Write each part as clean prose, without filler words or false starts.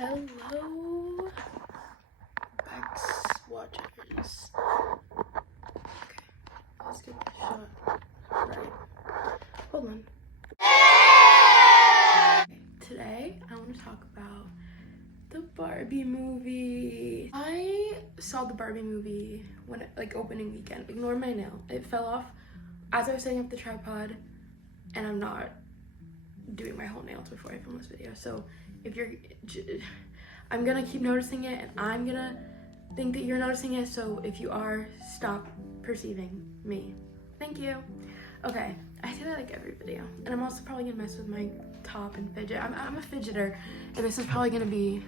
Hello, Bex watchers. Okay, let's get the shot right. Hold on. Today, I want to talk about the Barbie movie. I saw the Barbie movie when opening weekend. Ignore my nail. It fell off as I was setting up the tripod, and I'm not doing my whole nails before I film this video. So if you're, I'm gonna keep noticing it, and I'm gonna think that you're noticing it. So if you are, stop perceiving me. Thank you. Okay, I say that like every video, and I'm also probably gonna mess with my top and fidget. I'm a fidgeter, and this is probably gonna be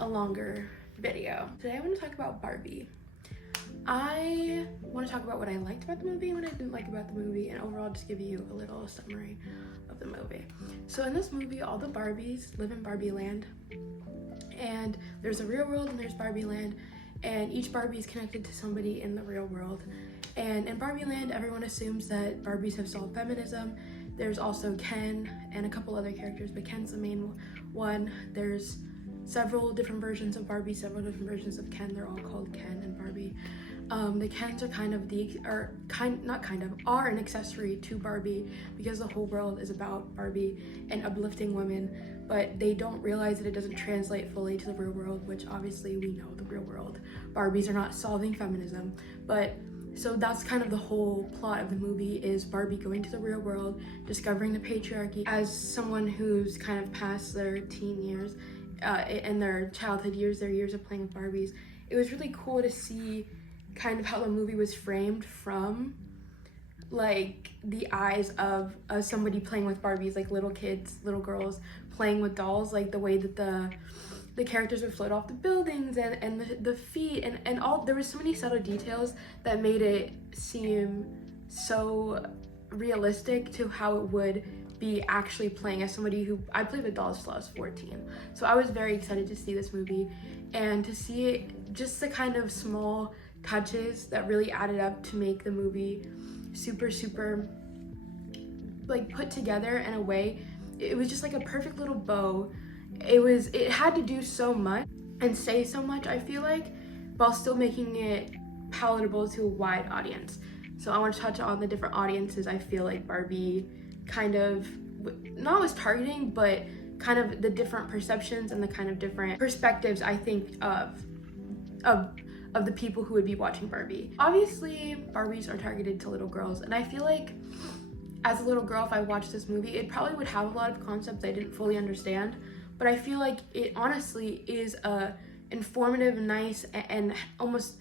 a longer video. Today I want to talk about Barbie. I want to talk about what I liked about the movie and what I didn't like about the movie, and overall just give you a little summary of the movie. So in this movie, all the Barbies live in Barbie land, and there's a real world and there's Barbie land, and each Barbie is connected to somebody in the real world. And in Barbie land, everyone assumes that Barbies have solved feminism. There's also Ken and a couple other characters, but Ken's the main one. There's several different versions of Barbie, several different versions of Ken. They're all called Ken and Barbie. The Kens are an accessory to Barbie, because the whole world is about Barbie and uplifting women, but they don't realize that it doesn't translate fully to the real world, which obviously we know the real world. Barbies are not solving feminism, but so that's kind of the whole plot of the movie, is Barbie going to the real world, discovering the patriarchy. As someone who's kind of past their teen years, and their childhood years, their years of playing with Barbies, it was really cool to see kind of how the movie was framed from like the eyes of somebody playing with Barbies, like little kids, little girls playing with dolls, like the way that the characters would float off the buildings, and the feet and all. There was so many subtle details that made it seem so realistic to how it would be actually playing as somebody who, I played with dolls till I was 14. So I was very excited to see this movie and to see it, just the kind of small touches that really added up to make the movie super like put together in a way. It was just like a perfect little bow. It had to do so much and say so much, I feel like, while still making it palatable to a wide audience. So I want to touch on the different audiences I feel like Barbie kind of not was targeting, but kind of the different perceptions and the kind of different perspectives I think of the people who would be watching Barbie. Obviously, Barbies are targeted to little girls, and I feel like as a little girl, if I watched this movie, it probably would have a lot of concepts I didn't fully understand, but I feel like it honestly is a informative, nice, and almost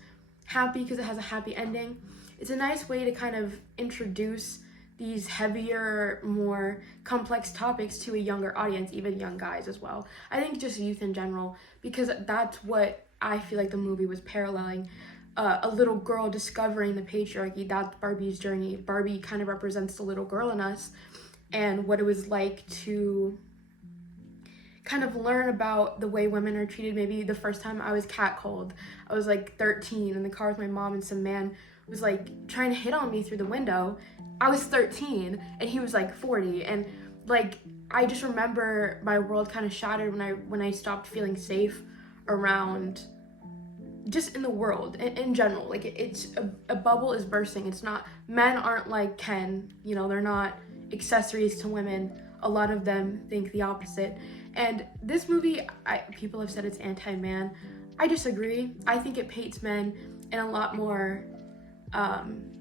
happy, because it has a happy ending. It's a nice way to kind of introduce these heavier, more complex topics to a younger audience, even young guys as well. I think just youth in general, because that's what I feel like the movie was paralleling. A little girl discovering the patriarchy. That's Barbie's journey. Barbie kind of represents the little girl in us and what it was like to kind of learn about the way women are treated. Maybe the first time I was catcalled, I was like 13 in the car with my mom, and some man was like trying to hit on me through the window. I was 13 and he was like 40, and like I just remember my world kind of shattered when I stopped feeling safe around, just in the world in general. Like it's a bubble is bursting. It's not, men aren't like Ken, you know, they're not accessories to women. A lot of them think the opposite. And this movie, people have said it's anti-man. I disagree. I think it paints men in a lot more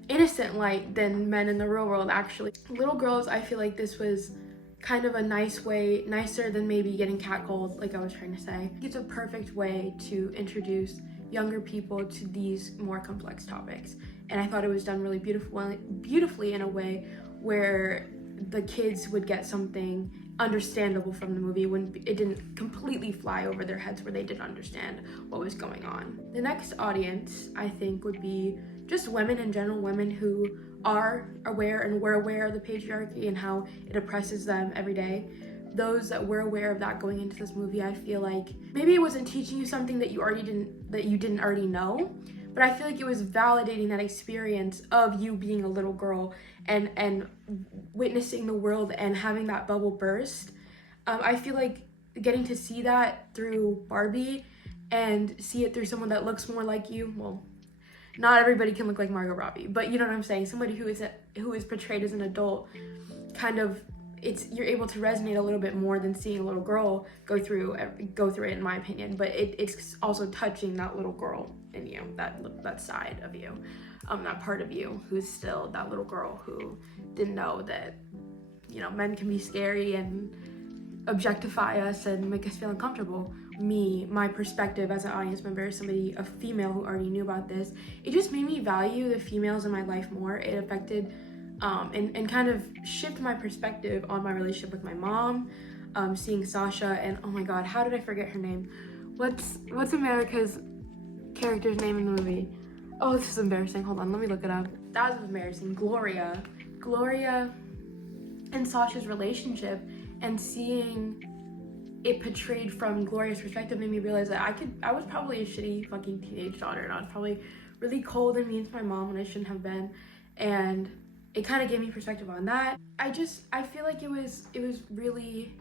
innocent light than men in the real world, actually. Little girls, I feel like this was kind of a nice way, nicer than maybe getting catcalled, like I was trying to say. It's a perfect way to introduce younger people to these more complex topics. And I thought it was done really beautifully in a way where the kids would get something understandable from the movie when it didn't completely fly over their heads, where they didn't understand what was going on. The next audience, I think, would be just women in general, women who are aware and were aware of the patriarchy and how it oppresses them every day. Those that were aware of that going into this movie, I feel like maybe it wasn't teaching you something that you didn't already know, but I feel like it was validating that experience of you being a little girl and witnessing the world and having that bubble burst. I feel like getting to see that through Barbie and see it through someone that looks more like you. Well, not everybody can look like Margot Robbie, but you know what I'm saying. Somebody who is portrayed as an adult, kind of, you're able to resonate a little bit more than seeing a little girl go through it, in my opinion. But it's also touching that little girl in you, that side of you, that part of you who's still that little girl who didn't know that, you know, men can be scary and objectify us and make us feel uncomfortable. My perspective as an audience member, a female who already knew about this, it just made me value the females in my life more. It affected and kind of shift my perspective on my relationship with my mom, seeing Sasha, and oh my god, how did I forget her name? What's America's character's name in the movie? Oh, this is embarrassing. Hold on, let me look it up. That was embarrassing. Gloria and Sasha's relationship, and seeing it portrayed from Gloria's perspective made me realize that I was probably a shitty fucking teenage daughter, and I was probably really cold and mean to my mom when I shouldn't have been, and it kind of gave me perspective on that. I feel like it was really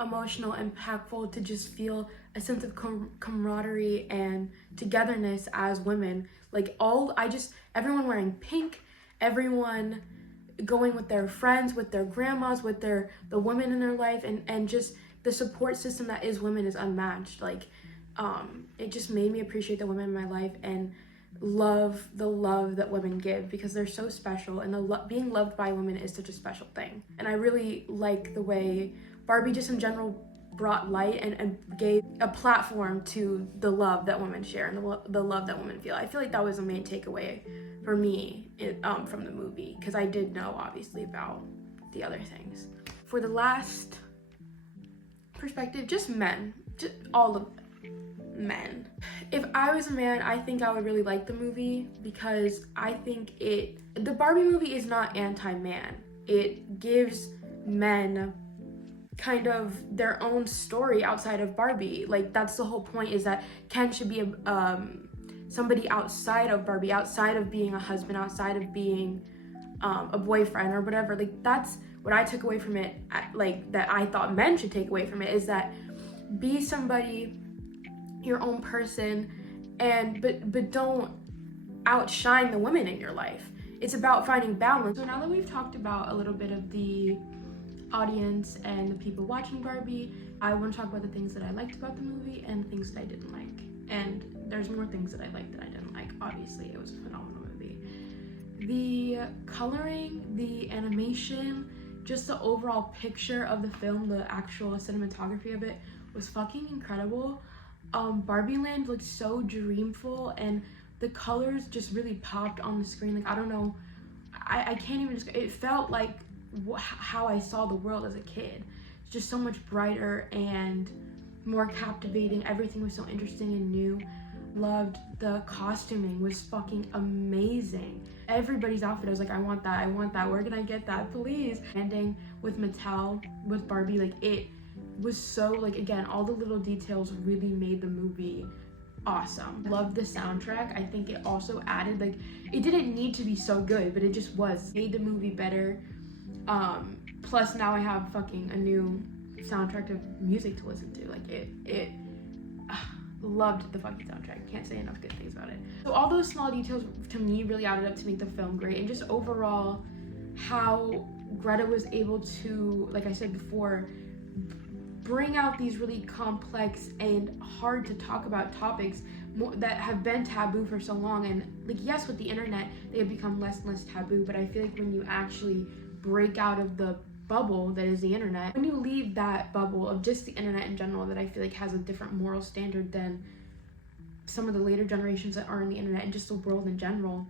emotional, impactful to just feel a sense of camaraderie and togetherness as women. Like everyone wearing pink, everyone going with their friends, with their grandmas, with the women in their life, and just the support system that is women is unmatched. Like, it just made me appreciate the women in my life and love the love that women give, because they're so special, and being loved by women is such a special thing. And I really like the way Barbie just in general brought light and gave a platform to the love that women share and the love that women feel. I feel like that was a main takeaway for me from the movie, because I did know obviously about the other things. For the last perspective, just men, just all of men. If I was a man, I think I would really like the movie, because I think the Barbie movie is not anti-man. It gives men kind of their own story outside of Barbie. Like, that's the whole point, is that Ken should be somebody outside of Barbie, outside of being a husband, outside of being a boyfriend or whatever. Like, that's what I took away from it, like, that I thought men should take away from it, is that be somebody, your own person, but don't outshine the women in your life. It's about finding balance. So now that we've talked about a little bit of the audience and the people watching Barbie, I want to talk about the things that I liked about the movie and things that I didn't like. And there's more things that I liked that I didn't like. Obviously, it was a phenomenal movie. The coloring, the animation, just the overall picture of the film, the actual cinematography of it was fucking incredible. Barbie Land looked so dreamful, and the colors just really popped on the screen. Like, I don't know, I can't even describe. It felt like how I saw the world as a kid. It's just so much brighter and more captivating. Everything was so interesting and new. Loved the costuming, was fucking amazing. Everybody's outfit, I was like, I want that, where can I get that, please? Ending with Mattel, with Barbie, like, it was so, like, again, all the little details really made the movie awesome. Loved the soundtrack. I think it also added, like, it didn't need to be so good, but it just made the movie better. Plus now I have fucking a new soundtrack of music to listen to. Like, loved the fucking soundtrack. Can't say enough good things about it. So all those small details to me really added up to make the film great, and just overall how Greta was able to, like I said before, bring out these really complex and hard to talk about topics that have been taboo for so long. And, like, yes, with the internet they have become less and less taboo, but I feel like when you actually break out of the bubble that is the internet, when you leave that bubble of just the internet in general, that I feel like has a different moral standard than some of the later generations that are in the internet and just the world in general.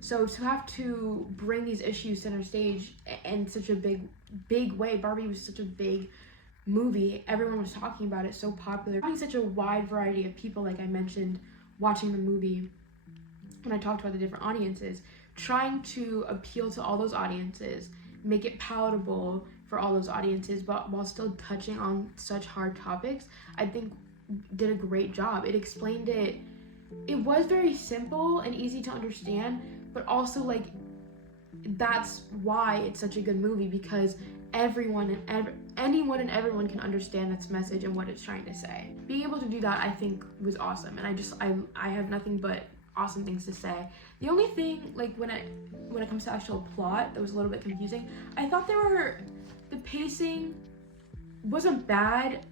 So to have to bring these issues center stage in such a big way, Barbie was such a big movie, everyone was talking about it, so popular, having such a wide variety of people, like I mentioned, watching the movie when I talked about the different audiences, trying to appeal to all those audiences, make it palatable for all those audiences, but while still touching on such hard topics, I think did a great job. It explained it. It was very simple and easy to understand, but also, like, that's why it's such a good movie, because everyone and anyone and everyone can understand its message and what it's trying to say. Being able to do that, I think, was awesome, and I have nothing but awesome things to say. The only thing, like, when it comes to actual plot that was a little bit confusing, I thought the pacing wasn't bad.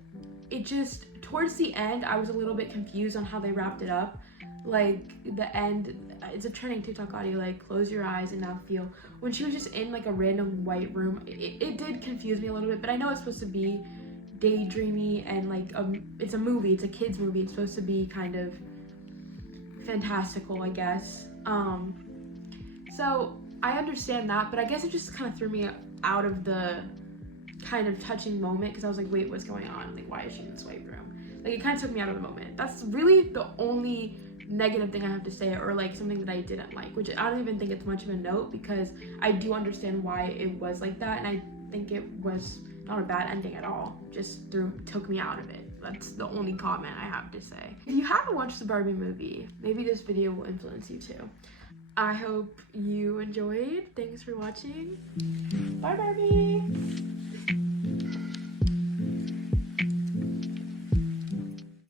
It just, towards the end, I was a little bit confused on how they wrapped it up. Like, the end, it's a trending TikTok audio, like, close your eyes and now feel. When she was just in, like, a random white room, it did confuse me a little bit, but I know it's supposed to be daydreamy and, like, it's a movie, it's a kid's movie, it's supposed to be kind of fantastical, I guess. So I understand that, but I guess it just kind of threw me out of the kind of touching moment, because I was like, wait, what's going on? Like, why is she in this white room? Like, it kind of took me out of the moment. That's really the only negative thing I have to say, or like something that I didn't like, which I don't even think it's much of a note, because I do understand why it was like that, and I think it was not a bad ending at all. Just took me out of it. That's the only comment I have to say. If you haven't watched the Barbie movie, maybe this video will influence you too. I hope you enjoyed. Thanks for watching. Bye, Barbie!